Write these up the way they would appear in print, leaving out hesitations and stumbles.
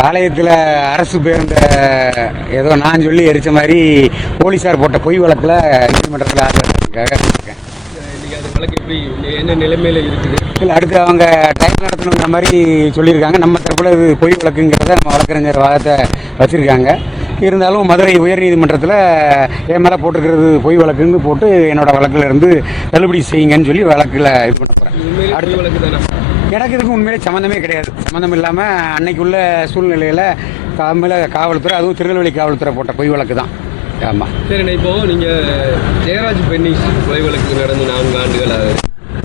தாளையத்தில் அரசு பேருந்த ஏதோ நான் சொல்லி எரிச்ச மாதிரி போலீஸார் போட்ட பொய் வழக்கில் நீதிமன்றத்தில் ஆஜராகிறதுக்காக இருக்கேன். வழக்கு எப்படி என்ன நிலைமையில் இருக்குது? இல்லை, அடுத்து அவங்க ட்ரையல் நடத்தணுங்கிற மாதிரி சொல்லியிருக்காங்க. நம்ம தரப்புல இது பொய் வழக்குங்கிறத நம்ம வழக்கறிஞர் வாதத்தை வச்சுருக்காங்க. இருந்தாலும் மதுரை உயர்நீதிமன்றத்தில் என் மேலே போட்டுக்கிறது பொய் வழக்குன்னு போட்டு என்னோட வழக்கில் இருந்து தள்ளுபடி செய்யுங்கன்னு சொல்லி வழக்கில் இது பண்ண போகிறேன். அடுத்த வழக்கு தானே? எனக்கு இதுக்கு உண்மையிலே சம்மந்தமே கிடையாது. சம்மந்தம் இல்லாமல் அன்னைக்குள்ள சூழ்நிலையில் காவல்துறை, அதுவும் திருநெல்வேலி காவல்துறை போட்ட பொய் வழக்கு தான். ஆமாம். சரிண்ணா, இப்போ நீங்கள் ஜெயராஜ் பென்னிக்ஸ் கொலை வழக்கு நடந்து 4 ஆண்டுகள் ஆகுது.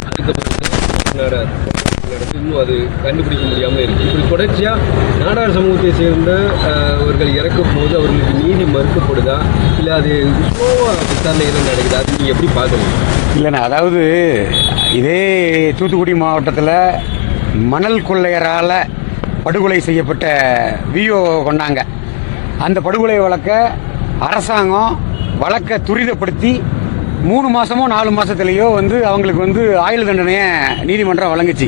அதுக்கப்புறம் இன்னும் அது கண்டுபிடிக்க முடியாமல் இருக்குது. இப்படி தொடர்ச்சியாக நாடார் சமூகத்தை சேர்ந்த அவர்கள் இறக்கும் போது அவர்களுக்கு நீதி மறுக்கப்படுதா, இல்லை அது ஸ்லோவாக விசாரணைகள் நடக்குது? அது நீங்கள் எப்படி பார்க்கணும்? இல்லைண்ணா, அதாவது இதே தூத்துக்குடி மாவட்டத்தில் மணல் கொள்ளையரால் படுகொலை செய்யப்பட்ட விஓ கொண்டாங்க. அந்த படுகொலை வழக்கை அரசாங்கம் வழக்கை துரிதப்படுத்தி 3 மாதமோ 4 மாதத்துலேயோ அவங்களுக்கு ஆயுள் தண்டனையை நீதிமன்றம் வழங்குச்சு.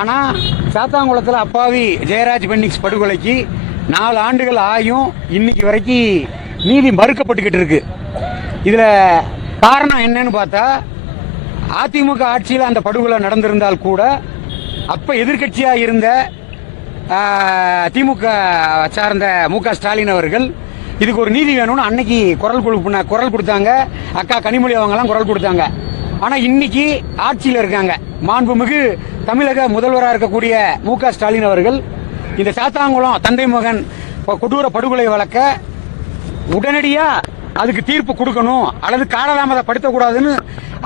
ஆனால் சாத்தாங்குளத்தில் அப்பாவி ஜெயராஜ் பென்னிக்ஸ் படுகொலைக்கு 4 ஆண்டுகள் ஆயும் இன்னைக்கு வரைக்கும் நீதி மறுக்கப்பட்டுக்கிட்டு இருக்கு. இதில் காரணம் என்னன்னு பார்த்தா, அதிமுக ஆட்சியில் அந்த படுகொலை நடந்திருந்தால் கூட அப்போ எதிர்கட்சியாக இருந்த திமுக சார்ந்த மு.க. ஸ்டாலின் அவர்கள் இதுக்கு ஒரு நீதி வேணும்னு அன்னைக்கு குரல் கொடுத்தாங்க. அக்கா கனிமொழி அவங்கெல்லாம் குரல் கொடுத்தாங்க. ஆனால் இன்னைக்கு ஆட்சியில் இருக்காங்க மாண்புமிகு தமிழக முதல்வராக இருக்கக்கூடிய மு.க. ஸ்டாலின் அவர்கள் இந்த சாத்தாங்குளம் தந்தை மகன் கொடூர படுகொலை வழக்க உடனடியாக அதுக்கு தீர்ப்பு கொடுக்கணும் அல்லது காலதாமதப்படுத்தக்கூடாதுன்னு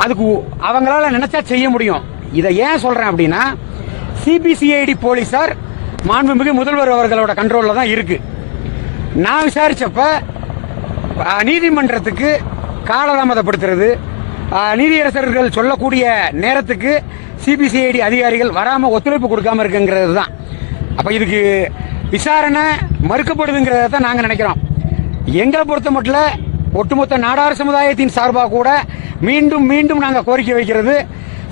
அதுக்கு அவங்களால நினைச்சா செய்ய முடியும். இதை ஏன் சொல்றேன் அப்படின்னா, சிபிசிஐடி போலீசார் மாண்புமிகு முதல்வர் அவர்களோட கண்ட்ரோலில் தான் இருக்கு. நான் விசாரிச்சப்ப நீதிமன்றத்துக்கு காலதாமதப்படுத்துறது, நீதியரசர்கள் சொல்லக்கூடிய நேரத்துக்கு சிபிசிஐடி அதிகாரிகள் வராம ஒத்துழைப்பு கொடுக்காம இருக்குங்கிறது தான். அப்ப இதுக்கு விசாரணை மறுக்கப்படுதுங்கிறத தான் நாங்க நினைக்கிறோம். எங்களை பொறுத்த மட்டும் ஒட்டுமொத்த நாடார் சமுதாயத்தின் சார்பாக கூட மீண்டும் மீண்டும் நாங்க கோரிக்கை வைக்கிறது,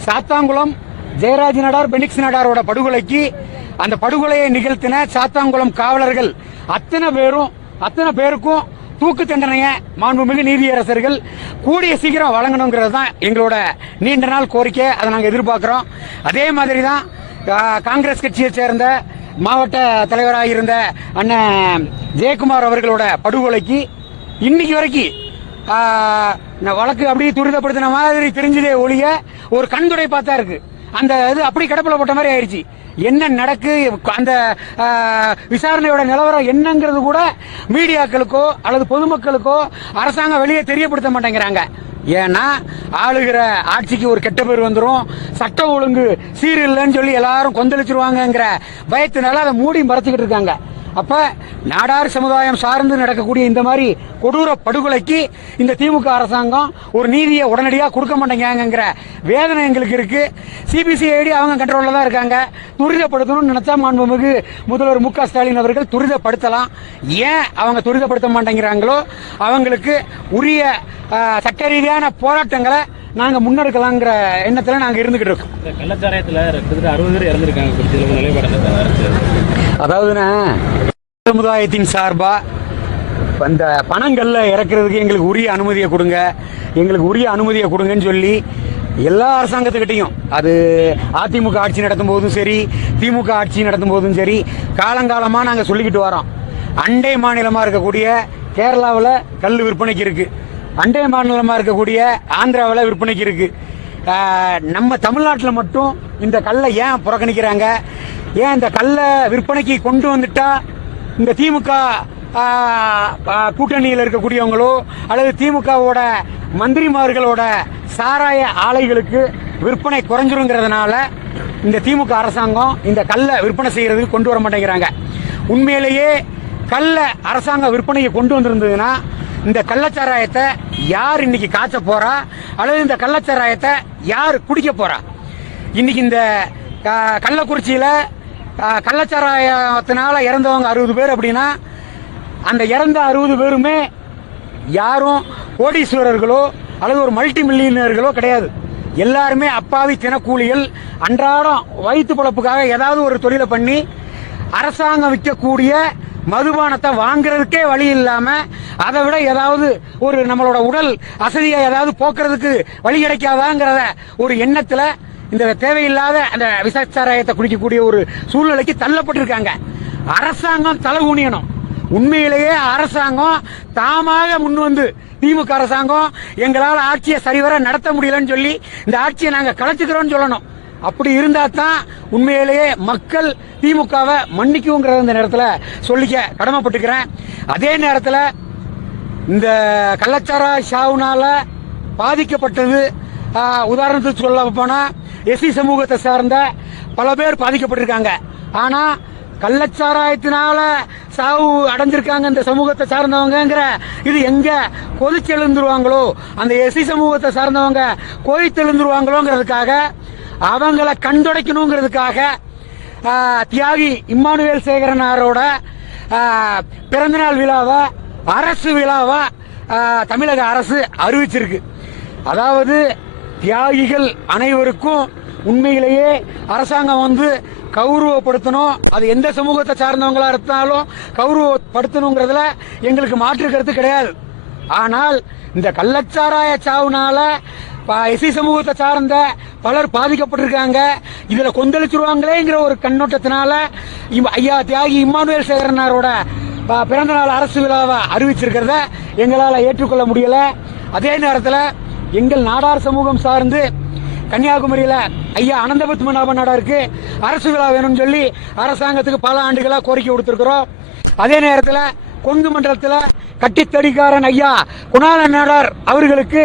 சாத்தாங்குளம் ஜெயராஜ் நடார் பெனிக்ஸ் நடாரோட படுகொலைக்கு அந்த படுகொலையை நிகழ்த்தின சாத்தாங்குளம் காவலர்கள் அத்தனை பேருக்கும் தூக்கு தண்டனையை மாண்புமிகு நீதியரசர்கள் கூடிய சீக்கிரம் வழங்கணுங்கிறது தான் எங்களோட நீண்ட நாள் கோரிக்கை. அதை நாங்கள் எதிர்பார்க்கிறோம். அதே மாதிரி தான் காங்கிரஸ் கட்சியை சேர்ந்த மாவட்ட தலைவராக இருந்த அண்ணன் ஜெயக்குமார் அவர்களோட படுகொலைக்கு இன்னைக்கு வரைக்கும் வழக்கு அப்படியே துரிதப்படுத்தின மாதிரி தெரிஞ்சதே ஒழிய ஒரு கண்துடை பார்த்தா இருக்கு. அந்த இது அப்படி கடப்பில் போட்ட மாதிரி ஆயிடுச்சு. என்ன நடக்கு, அந்த விசாரணையோட நிலவரம் என்னங்கிறது கூட மீடியாக்களுக்கோ அல்லது பொதுமக்களுக்கோ அரசாங்கம் வெளியே தெரியப்படுத்த மாட்டேங்கிறாங்க. ஏன்னா ஆளுகிற ஆட்சிக்கு ஒரு கெட்ட பேர் வந்துடும், சட்டம் ஒழுங்கு சீரில்லைன்னு சொல்லி எல்லாரும் கொந்தளிச்சிருவாங்கங்கிற பயத்தினால அதை மூடி மறைச்சிக்கிட்டு இருக்காங்க. அப்ப நாடார் சமுதாயம் சார்ந்து நடக்கக்கூடிய இந்த மாதிரி கொடூர படுகொலைக்கு இந்த திமுக அரசாங்கம் ஒரு நீதியை உடனடியாக கொடுக்க மாட்டேங்கிற வேதனை எங்களுக்கு இருக்கு. சிபிசிஐடி அவங்க கண்ட்ரோல்ல தான் இருக்காங்க. துரிதப்படுத்தணும்னு நினைச்சா மாண்புமிகு முதல்வர் மு.க. ஸ்டாலின் அவர்கள் துரிதப்படுத்தலாம். ஏன் அவங்க துரிதப்படுத்த மாட்டேங்கிறாங்களோ அவங்களுக்கு உரிய சட்ட ரீதியான போராட்டங்களை நாங்க முன்னெடுக்கலாங்கிற எண்ணத்துல நாங்க இருந்துகிட்டு இருக்கோம். கள்ளச்சாராயத்தில் 60 பேர் இறந்துருக்காங்க. அதாவதுன்னா சமுதாயத்தின் சார்பா அந்த பணங்கள்ல இறக்குறதுக்கு எங்களுக்கு உரிய அனுமதியை கொடுங்கன்னு சொல்லி எல்லா அரசாங்கத்துக்கிட்டையும், அது அதிமுக ஆட்சி நடத்தும் போதும் சரி, திமுக ஆட்சி நடத்தும் போதும் சரி, காலங்காலமா நாங்க சொல்லிக்கிட்டு வரோம். அண்டை மாநிலமா இருக்கக்கூடிய கேரளாவில் கல் விற்பனைக்கு இருக்கு, அண்டை மாநிலமா இருக்கக்கூடிய ஆந்திராவில் விற்பனைக்கு இருக்கு. நம்ம தமிழ்நாட்டில் மட்டும் இந்த கல்லை ஏன் புறக்கணிக்கிறாங்க? ஏன் இந்த கல்லை விற்பனைக்கு கொண்டு வந்துட்டா இந்த திமுக கூட்டணியில் இருக்கக்கூடியவங்களோ அல்லது திமுகவோட மந்திரிமார்களோட சாராய ஆலைகளுக்கு விற்பனை குறைஞ்சிருங்கிறதுனால இந்த திமுக அரசாங்கம் இந்த கல்லை விற்பனை செய்யறதுக்கு கொண்டு வர மாட்டேங்கிறாங்க. உண்மையிலேயே கல்லை அரசாங்கம் விற்பனையை கொண்டு வந்திருந்ததுன்னா இந்த கள்ளச்சாராயத்தை யார் இன்னைக்கு காய்ச்ச போறா அல்லது இந்த கள்ளச்சாராயத்தை யார் குடிக்க போறா? இன்னைக்கு இந்த கள்ளக்குறிச்சியில கள்ளச்சாராயத்தினால இறந்தவங்க 60 பேர் அப்படின்னா அந்த இறந்த 60 பேருமே யாரும் கோடீஸ்வரர்களோ அல்லது ஒரு மல்டி மில்லியனர்களோ கிடையாது. எல்லாருமே அப்பாவி தினக்கூலிகள். அன்றாடம் வயிற்று பொழப்புக்காக ஏதாவது ஒரு தொழிலை பண்ணி அரசாங்கம் விற்கக்கூடிய மதுபானத்தை வாங்குறதுக்கே வழி இல்லாம அதை விட ஏதாவது ஒரு நம்மளோட உடல் அசதியை ஏதாவது போக்குறதுக்கு வழி கிடைக்காதாங்கிறத ஒரு எண்ணத்துல இந்த தேவையில்லாத அந்த விசச்சாராயத்தை குடிக்கக்கூடிய ஒரு சூழ்நிலைக்கு தள்ளப்பட்டிருக்காங்க. அரசாங்கம் தலை குனியணும். உண்மையிலேயே அரசாங்கம் தாமாக முன் வந்து திமுக அரசாங்கம் எங்களால் ஆட்சியை சரிவர நடத்த முடியலன்னு சொல்லி இந்த ஆட்சியை நாங்க கலைச்சுக்கிறோம்னு சொல்லணும். அப்படி இருந்தா தான் உண்மையிலேயே மக்கள் திமுகவை மன்னிக்குங்கிறத இந்த நேரத்தில் சொல்லிக்க கடமைப்பட்டுக்கிறேன். அதே நேரத்தில் இந்த கள்ளச்சாராய சாவுனால பாதிக்கப்பட்டது உதாரணத்துக்கு சொல்ல போனா எஸ்சி சமூகத்தை சார்ந்த பல பேர் பாதிக்கப்பட்டிருக்காங்க. ஆனா கள்ளச்சாராயத்தினால சாவு அடைஞ்சிருக்காங்க இந்த சமூகத்தை சார்ந்தவங்கிற இது எங்க கொதிச்செழுந்துருவாங்களோ, அந்த எஸ்சி சமூகத்தை சார்ந்தவங்க கொதித்தெழுந்துருவாங்களோங்கிறதுக்காக அவங்கள கண்டுடைக்கணுங்கிறதுக்காக தியாகி இம்மானுவேல் சேகரனாரோட பிறந்தநாள் விழாவை அரசு விழாவா தமிழக அரசு அறிவிச்சிருக்கு. அதாவது தியாகிகள் அனைவருக்கும் உண்மையிலேயே அரசாங்கம் வந்து கௌரவப்படுத்தணும். அது எந்த சமூகத்தை சார்ந்தவங்களா இருந்தாலும் கௌரவப்படுத்தணுங்கிறதுல எங்களுக்கு மாற்று கருத்து கிடையாது. ஆனால் இந்த கள்ளச்சாராய சாவுனால எஸ்சி சமூகத்தை சார்ந்த பலர் பாதிக்கப்பட்டிருக்காங்க. இதுல கொந்தளிச்சிருவாங்களேங்கிற ஒரு கண்ணோட்டத்தினால ஐயா தியாகி இம்மானுவேல் சேகரனாரோட பிறந்த நாள் அரசு விழாவை அறிவிச்சிருக்கிறத எங்களால் ஏற்றுக்கொள்ள முடியல. அதே நேரத்தில் எங்கள் நாடார் சமூகம் சார்ந்து கன்னியாகுமரியில ஐயா அனந்த பத்மநாப நாடாருக்கு அரசு விழா வேணும்னு சொல்லி அரசாங்கத்துக்கு பல ஆண்டுகளா கோரிக்கை கொடுத்திருக்கிறோம். அதே நேரத்தில் கொங்கு மண்டலத்தில் கட்டித்தடிக்காரன் ஐயா குணால நாடார் அவர்களுக்கு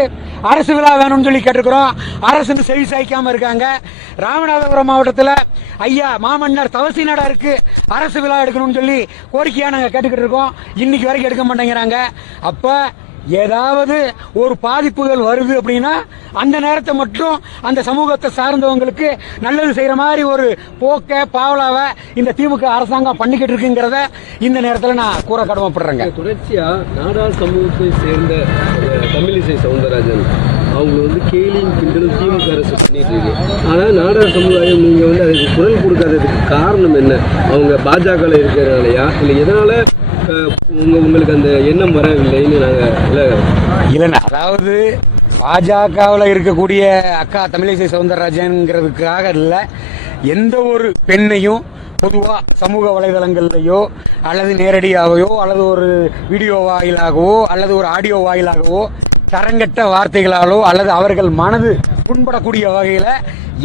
அரசு விழா வேணும்னு சொல்லி கேட்டிருக்கிறோம். அரசு செவி சாய்க்காம இருக்காங்க. ராமநாதபுரம் மாவட்டத்தில் ஐயா மாமன்னர் தவசி நாடாருக்கு அரசு விழா எடுக்கணும்னு சொல்லி கோரிக்கையா நாங்கள் கேட்டுக்கிட்டு இருக்கோம். இன்னைக்கு வரைக்கும் எடுக்க மாட்டேங்கிறாங்க. அப்ப ஏதாவது ஒரு பாதிப்புகள் வருது அப்படின்னா அந்த நேரத்தை மட்டும் அந்த சமூகத்தை சார்ந்தவங்களுக்கு நல்லது செய்யற மாதிரி ஒரு போக்க பாவலாவை இந்த திமுக அரசாங்கம் பண்ணிக்கிட்டு இருக்குங்கிறத இந்த நேரத்தில் நான் கூற கடமைப்படுறேங்க. தொடர்ச்சியா நாடார் சமூகத்தை சேர்ந்த தமிழிசை சவுந்தரராஜன் அவங்க வந்து கேலியும் கிண்டலும் திமுக அரசு பண்ணிட்டு இருக்கு. ஆனால் நாடார் சமுதாயம் நீங்க வந்து அதுக்கு குரல் கொடுக்காததுக்கு காரணம் என்ன? அவங்க பாஜக இருக்கிறனாலயா இல்லை எதனால உங்களுக்கு அந்த எண்ணம் வரவில்லைன்னு இல்லைன்னா, அதாவது பாஜகவில் இருக்கக்கூடிய அக்கா தமிழிசை சவுந்தரராஜன்ங்கிறதுக்காக இல்லை, எந்த ஒரு பெண்ணையும் பொதுவா சமூக வலைதளங்கள்லயோ அல்லது நேரடியாகவோ அல்லது ஒரு வீடியோ வாயிலாகவோ அல்லது ஒரு ஆடியோ வாயிலாகவோ தரங்கட்ட வார்த்தைகளாலோ அல்லது அவர்கள் மனது புண்படக்கூடிய வகையில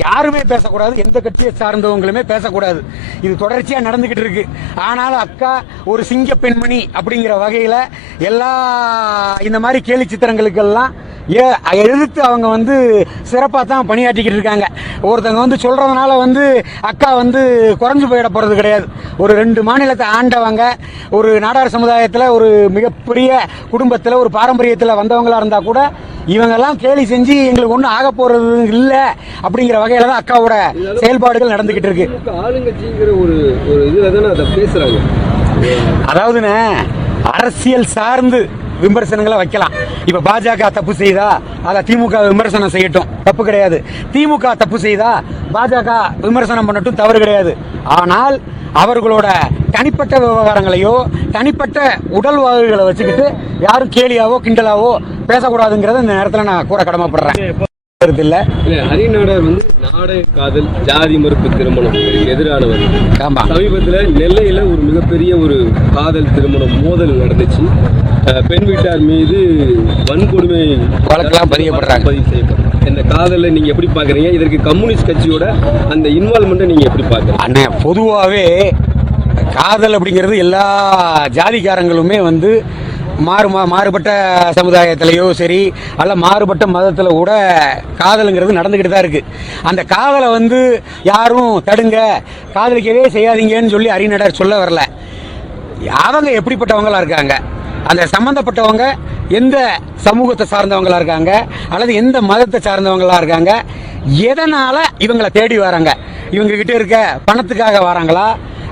யாருமே பேசக்கூடாது. எந்த கட்சியை சார்ந்தவங்களுமே பேசக்கூடாது. இது தொடர்ச்சியா நடந்துகிட்டு இருக்கு. ஆனாலும் அக்கா ஒரு சிங்க பெண்மணி அப்படிங்கிற வகையில எல்லா இந்த மாதிரி கேலி சித்திரங்களுக்கெல்லாம் எதிர்த்து அவங்க வந்து சிறப்பா தான் பணியாற்றிக்கிட்டு இருக்காங்க. ஒருத்தவங்க வந்து சொல்றதுனால வந்து அக்கா வந்து குறைஞ்சு போயிட போறது கிடையாது. ஒரு 2 மாநிலத்தை ஆண்டவங்க, ஒரு நாடார் சமுதாயத்தில் ஒரு மிகப்பெரிய குடும்பத்தில் ஒரு பாரம்பரியத்தில் வந்தவங்களா இருந்தா கூட இவங்கெல்லாம் கேலி செஞ்சு எங்களுக்கு ஒன்றும் ஆக போறது இல்லை அப்படிங்கிற வகையில தான் அக்காவோட செயல்பாடுகள் நடந்துகிட்டு இருக்கு. ஆளுங்கட்சிங்கிற ஒரு இதுல தானே அதை பேசுறாங்க. அதாவதுன்னு அரசியல் சார்ந்து விமர்சனங்களை வைக்கலாம். இப்ப பாஜக தப்பு செய்தா அதை திமுக விமர்சனம் செய்யட்டும், தப்பு கிடையாது. திமுக தப்பு செய்தா பாஜக விமர்சனம் பண்ணட்டும், தவறு கிடையாது. ஆனால் அவர்களோட தனிப்பட்ட விவகாரங்களையோ தனிப்பட்ட உடல்வாகுகளை வச்சுக்கிட்டு யாரும் கேலியாவோ கிண்டலாவோ பேசக்கூடாதுங்கிறத இந்த நேரத்தில் நான் கூற கடமைப்படுறேன். ஹரிநாடார் வந்து நாடக காதல் ஜாதி மறுப்பு திருமணம் எதிரானவர். சமீபத்தில் நெல்லையில ஒரு மிகப்பெரிய ஒரு காதல் திருமணம் மோதல் நடந்துச்சு. பெண் வீட்டார் மீது வன்கொடுமை வழக்கெல்லாம் பதிவு செய்யப்படும். இந்த காதலை நீங்க எப்படி பாக்குறீங்க? இதற்கு கம்யூனிஸ்ட் கட்சியோட அந்த இன்வால்மெண்ட்டை நீங்க எப்படி பாக்குறீங்க? பொதுவாகவே காதல் அப்படிங்கிறது எல்லா ஜாதிக்காரங்களுமே வந்து மாறுபட்ட சமுதாயத்திலேயோ சரி அல்ல மாறுபட்ட மதத்தில் கூட காதலுங்கிறது நடந்துக்கிட்டு தான் இருக்கு. அந்த காதலை வந்து யாரும் தடுங்க, காதலிக்கவே செய்யாதீங்கன்னு சொல்லி ஹரிநாடார் சொல்ல வரல. அவங்க எப்படிப்பட்டவங்களா இருக்காங்க, அந்த சம்பந்தப்பட்டவங்க எந்த சமூகத்தை சார்ந்தவங்களா இருக்காங்க அல்லது எந்த மதத்தை சார்ந்தவங்களா இருக்காங்க, எதனால இவங்களை தேடி வராங்க, இவங்க கிட்ட இருக்க பணத்துக்காக வராங்களா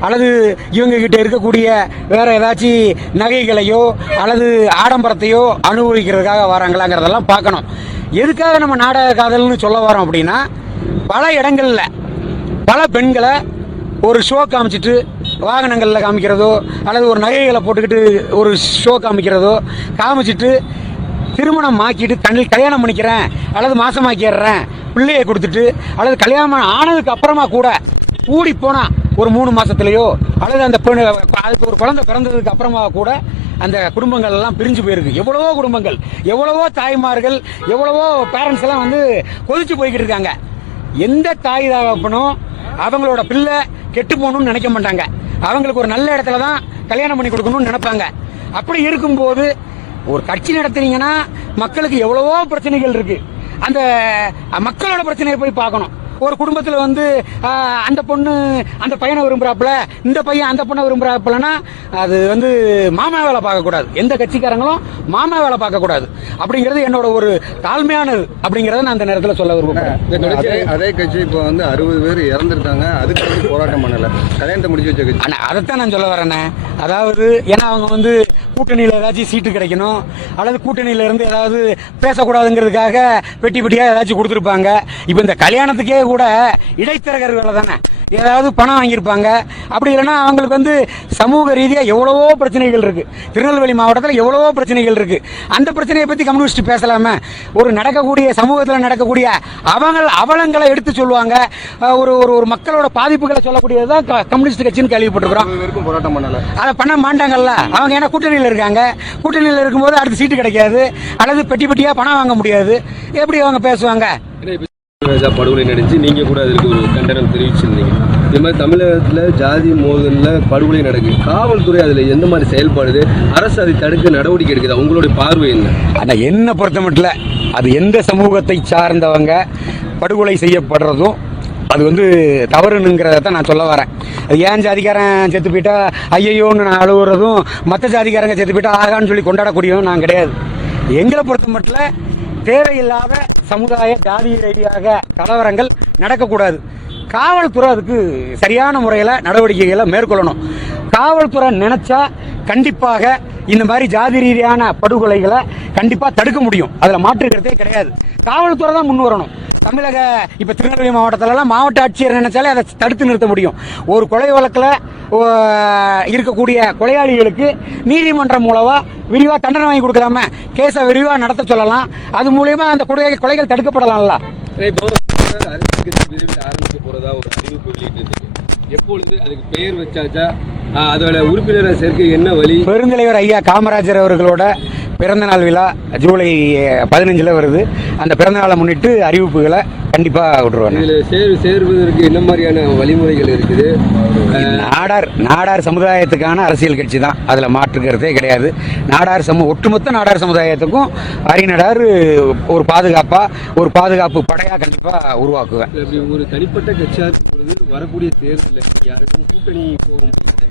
அல்லது இவங்க கிட்ட இருக்கக்கூடிய வேற ஏதாச்சும் நகைகளையோ அல்லது ஆடம்பரத்தையோ அனுபவிக்கிறதுக்காக வராங்களாங்கிறதெல்லாம் பார்க்கணும். எதுக்காக நம்ம நாடக காதல்னு சொல்ல வரோம் அப்படின்னா, பல இடங்கள்ல பல பெண்களை ஒரு ஷோ காமிச்சிட்டு வாகனங்களில் காமிக்கிறதோ அல்லது ஒரு நகைகளை போட்டுக்கிட்டு ஒரு ஷோ காமிக்கிறதோ காமிச்சிட்டு திருமணம் ஆக்கிட்டு கல்யாணம் பண்ணிக்கிறேன் அல்லது மாசமாக்கிடுறேன் பிள்ளையை கொடுத்துட்டு அல்லது கல்யாணம் ஆனதுக்கு அப்புறமா கூட கூடி போனா ஒரு 3 மாசத்துலயோ அல்லது அந்த அதுக்கு ஒரு குழந்தை பிறந்ததுக்கு அப்புறமா கூட அந்த குடும்பங்கள் எல்லாம் பிரிஞ்சு போயிருக்கு. எவ்வளவோ குடும்பங்கள், எவ்வளவோ தாய்மார்கள், எவ்வளவோ பேரண்ட்ஸ் எல்லாம் வந்து கொதிச்சு போய்கிட்டு இருக்காங்க. எந்த தாய் தகப்பனும் அவங்களோட பிள்ளை கெட்டு போகணும்னு நினைக்க மாட்டாங்க. அவங்களுக்கு ஒரு நல்ல இடத்துல தான் கல்யாணம் பண்ணி கொடுக்கணும்னு நினைப்பாங்க. அப்படி இருக்கும்போது ஒரு கட்சி நடத்துறீங்கன்னா மக்களுக்கு எவ்வளவோ பிரச்சனைகள் இருக்கு. அந்த மக்களோட பிரச்சனையை போய் பார்க்கணும். ஒரு குடும்பத்தில் வந்து அந்த பொண்ணு அந்த பையனை விரும்புறாப்புல, இந்த பையன் அந்த பொண்ணை விரும்புறாப்புலன்னா அது வந்து மாமா வேலை பார்க்கக்கூடாது. எந்த கட்சிக்காரங்களும் மாமா வேலை பார்க்கக்கூடாது அப்படிங்கிறது என்னோட ஒரு தாழ்மையானது அப்படிங்கிறத நான் அந்த நேரத்தில் சொல்ல விரும்புகிறேன். அதே கட்சி இப்போ வந்து 60 பேர் இறந்துருக்காங்க, அதுக்கு வந்து போராட்டம் பண்ணல, கல்யாணத்தை முடிச்சு வச்ச கட்சி. ஆனால் அதைத்தான் நான் சொல்ல வரேனே. அதாவது ஏன்னா அவங்க வந்து கூட்டணியில் ஏதாச்சும் சீட்டு கிடைக்கணும் அல்லது கூட்டணியில இருந்து ஏதாவது பேசக்கூடாதுங்கிறதுக்காக பெட்டி பெட்டியாக ஏதாச்சும் கொடுத்துருப்பாங்க. இப்போ இந்த கல்யாணத்துக்கே கூட இடைத்தரகர்கள் தானே ஏதாவது பணம் வாங்கியிருப்பாங்க. அப்படி இல்லைன்னா அவங்களுக்கு வந்து சமூக ரீதியாக எவ்வளவோ பிரச்சனைகள் இருக்கு. திருநெல்வேலி மாவட்டத்தில் எவ்வளவோ பிரச்சனைகள் இருக்கு. அந்த பிரச்சனையை பற்றி கம்யூனிஸ்ட் பேசலாம? ஒரு நடக்கக்கூடிய சமூகத்தில் நடக்கக்கூடிய அவலங்களை எடுத்து சொல்லுவாங்க. ஒரு ஒரு மக்களோட பாதிப்புகளை சொல்லக்கூடியதுதான் கம்யூனிஸ்ட் கட்சின்னு கேள்விப்பட்டிருக்கிறோம். போராட்டம் பண்ணல, அதை பண்ண மாட்டாங்கல்ல அவங்க. ஏன்னா கூட்டணியில் இருக்காங்க. கூட்டணியில் இருக்கும்போது அடுத்த சீட்டு கிடைக்காது அல்லது பெட்டி பெட்டியாக பணம் வாங்க முடியாது. எப்படி அவங்க பேசுவாங்க? படுகொலை நடந்துச்சு, நீங்க கூட அதுக்கு ஒரு கண்டனம் தெரிவிச்சிருந்தீங்க. இந்த மாதிரி தமிழகத்தில் ஜாதி மோதலில் படுகொலை நடக்குது, காவல்துறை அதில் எந்த மாதிரி செயல்படுது, அரசு அதை தடுக்க நடவடிக்கை எடுக்குதா? உங்களுடைய பார்வை என்ன? ஆனால் என்ன பொறுத்த மட்டும் அது எந்த சமூகத்தை சார்ந்தவங்க படுகொலை செய்யப்படுறதும் அது வந்து தவறுங்கிறத நான் சொல்ல வரேன். அது ஏன் ஜாதிக்காரன் செத்து போயிட்டா ஐயோன்னு நான் அழுகுறதும் மற்ற ஜாதிக்காரங்க செத்து போயிட்டா ஆகான்னு சொல்லி கொண்டாடக்கூடியவன் நான் கிடையாது. எங்களை பொறுத்த மட்டும் தேவையில்லாத சமுதாய ஜாதி ரீதியாக கலவரங்கள் நடக்கக்கூடாது. காவல்துறை அதுக்கு சரியான முறையில் நடவடிக்கைகளை மேற்கொள்ளணும். காவல்துறை நினைச்சா கண்டிப்பாக இந்த மாதிரி ஜாதி ரீதியான படுகொலைகளை கண்டிப்பாக தடுக்க முடியும். அதில் மாற்றுக்கிறதே கிடையாது. காவல்துறை தான் முன் வரணும். தமிழக இப்ப திருநெல்வேலி மாவட்டத்திலலாம் மாவட்ட ஆட்சியர் நினைச்சாலே அதை தடுத்து நிறுத்த முடியும். ஒரு கொலை வழக்கில் இருக்கக்கூடிய கொலையாளிகளுக்கு நீதிமன்றம் மூலமா விரிவா தண்டனை வாங்கி கொடுக்கலாம, கேஸை விரிவா நடத்த சொல்லலாம். அது மூலியமா அந்த கொலைகள் தடுக்கப்படலாம்ல. ஆரம்பிக்க போறதா ஒரு அறிவிப்பு வெளியிட்டு எப்பொழுது அதுக்கு பெயர் வச்சாச்சா, அதோட உறுப்பினரை சேர்க்க என்ன வழி? பெருந்தலைவர் ஐயா காமராஜர் அவர்களோட பிறந்தநாள் விழா ஜூலை 15 வருது. அந்த பிறந்தநாளை முன்னிட்டு அறிவிப்புகளை கண்டிப்பா விட்டுருவாங்க. இதுல சேர்வதற்கு என்ன மாதிரியான வழிமுறைகள் இருக்குது? நாடார் சமுதாயத்துக்கான அரசியல் கட்சி தான், அதுல மாற்றுக்கிறதே கிடையாது. ஒட்டுமொத்த நாடார் சமுதாயத்துக்கும் அரிநடார் ஒரு பாதுகாப்பு படையா கண்டிப்பா உருவாக்குவேன். ஒரு தனிப்பட்ட கட்சியா பொழுது வரக்கூடிய தேர்தலில் யாருக்கும் கூட்டணி போக முடியாது.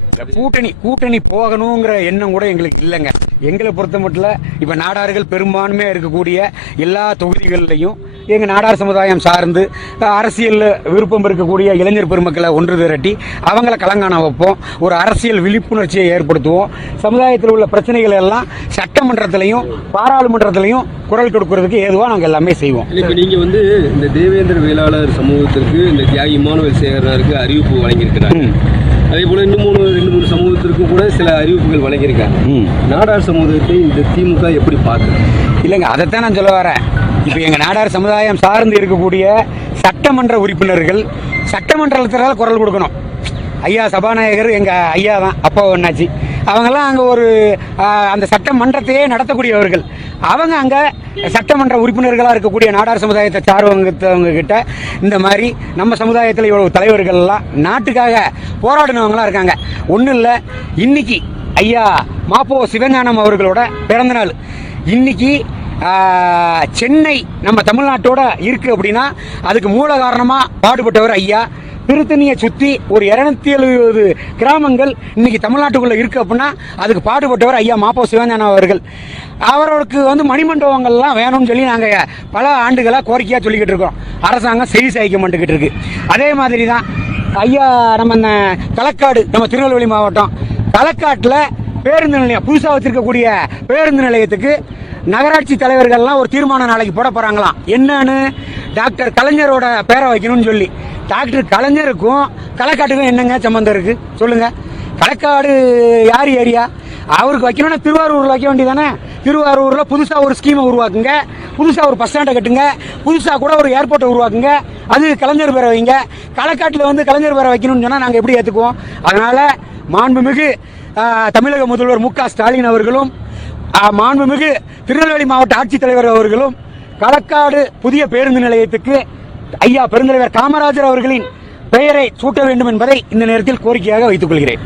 கூட்டணி போகணுங்கிற எண்ணம் கூட எங்களுக்கு இல்லைங்க. எங்களை பொறுத்த மட்டும் இப்ப நாடார்கள் பெரும்பான்மையா இருக்கக்கூடிய எல்லா தொகுதிகளிலையும் எங்க நாடார் சமுதாயம் சார்ந்து அரசியல் விருப்பம் இருக்கக்கூடிய இளைஞர் பெருமக்களை ஒன்று திரட்டி அவங்கள கலங்காண வைப்போம். ஒரு அரசியல் விழிப்புணர்ச்சியை ஏற்படுத்துவோம். சமுதாயத்தில் உள்ள பிரச்சனைகள் எல்லாம் சட்டமன்றத்திலையும் பாராளுமன்றத்திலையும் குரல் கொடுக்கறதுக்கு ஏதுவா நாங்கள் எல்லாமே செய்வோம். இப்போ நீங்க வந்து இந்த தேவேந்திர வேளாளர் சமூகத்திற்கு இந்த தியாகி இமானுவேல் சேகரனாருக்கு அறிவிப்பு வழங்கியிருக்கிறாங்க. அதே போல ரெண்டு மூணு சமூகத்திற்கும் கூட சில அறிவிப்புகள் வழங்கியிருக்காங்க. நாடார் சமூகத்தை இந்த திமுக எப்படி பார்க்குது? இல்லைங்க, அதைத்தான் நான் சொல்ல வரேன். இப்போ எங்கள் நாடார் சமுதாயம் சார்ந்து இருக்கக்கூடிய சட்டமன்ற உறுப்பினர்கள் சட்டமன்றத்தில் குரல் கொடுக்கணும். ஐயா சபாநாயகர் எங்கள் ஐயா தான், அப்பா ஒன்னாச்சு. அவங்கெல்லாம் அங்கே அந்த சட்டமன்றத்தையே நடத்தக்கூடியவர்கள். அவங்க அங்கே சட்டமன்ற உறுப்பினர்களாக இருக்கக்கூடிய நாடார் சமுதாயத்தை சார்ந்தவங்க கிட்ட இந்த மாதிரி நம்ம சமுதாயத்தில் இவ்வளவு தலைவர்கள் எல்லாம் நாட்டுக்காக போராடினவங்களாம் இருக்காங்க. ஒன்றும் இல்லை, இன்னைக்கு ஐயா மாப்போ சிவஞானம் அவர்களோட பிறந்தநாள். இன்னைக்கு சென்னை நம்ம தமிழ்நாட்டோட இருக்கு அப்படின்னா அதுக்கு மூல காரணமாக பாடுபட்டவர் ஐயா. திருத்தணியை சுற்றி ஒரு 270 கிராமங்கள் இன்னைக்கு தமிழ்நாட்டுக்குள்ள இருக்கு அப்படின்னா அதுக்கு பாடுபட்டவர் ஐயா மாப்போ சிவஞானம் அவர்கள். அவருக்கு மணிமண்டபங்கள்லாம் வேணும்னு சொல்லி நாங்கள் பல ஆண்டுகளாக கோரிக்கையாக சொல்லிக்கிட்டு இருக்கோம். அரசாங்கம் செவி சாய்க்க மாட்டுக்கிட்டு இருக்கு. அதே மாதிரி தான் ஐயா நம்ம களக்காடு, நம்ம திருநெல்வேலி மாவட்டம் களக்காட்டில் பேருந்து நிலையம் புதுசாக வச்சிருக்கக்கூடிய பேருந்து நிலையத்துக்கு நகராட்சி தலைவர்கள்லாம் ஒரு தீர்மானம் நாளைக்கு போட போறாங்களாம். என்னன்னு, டாக்டர் கலைஞரோட பேரை வைக்கணும்னு சொல்லி. டாக்டர் கலைஞருக்கும் களக்காட்டுக்கும் என்னங்க சம்பந்தம் இருக்கு சொல்லுங்க? களக்காடு யார் ஏரியா? அவருக்கு வைக்கணும்னா திருவாரூரில் வைக்க வேண்டியதானே? திருவாரூரில் புதுசாக ஒரு ஸ்கீமை உருவாக்குங்க, புதுசாக ஒரு பஸ் ஸ்டாண்டை கட்டுங்க, புதுசாக கூட ஒரு ஏர்போர்ட்டை உருவாக்குங்க, அது கலைஞர் பேரை வைங்க. களக்காட்டில் வந்து கலைஞர் பேரை வைக்கணும்னு சொன்னால் நாங்கள் எப்படி ஏற்றுக்குவோம்? அதனால் மாண்புமிகு தமிழக முதல்வர் மு க ஸ்டாலின் அவர்களும் மாண்புமிகு திருநெல்வேலி மாவட்ட ஆட்சித்தலைவர் அவர்களும் களக்காடு புதிய பேருந்து நிலையத்துக்கு ஐயா பெருந்தலைவர் காமராஜர் அவர்களின் பெயரை சூட்ட வேண்டும் என்பதை இந்த நேரத்தில் கோரிக்கையாக வைத்துக் கொள்கிறேன்.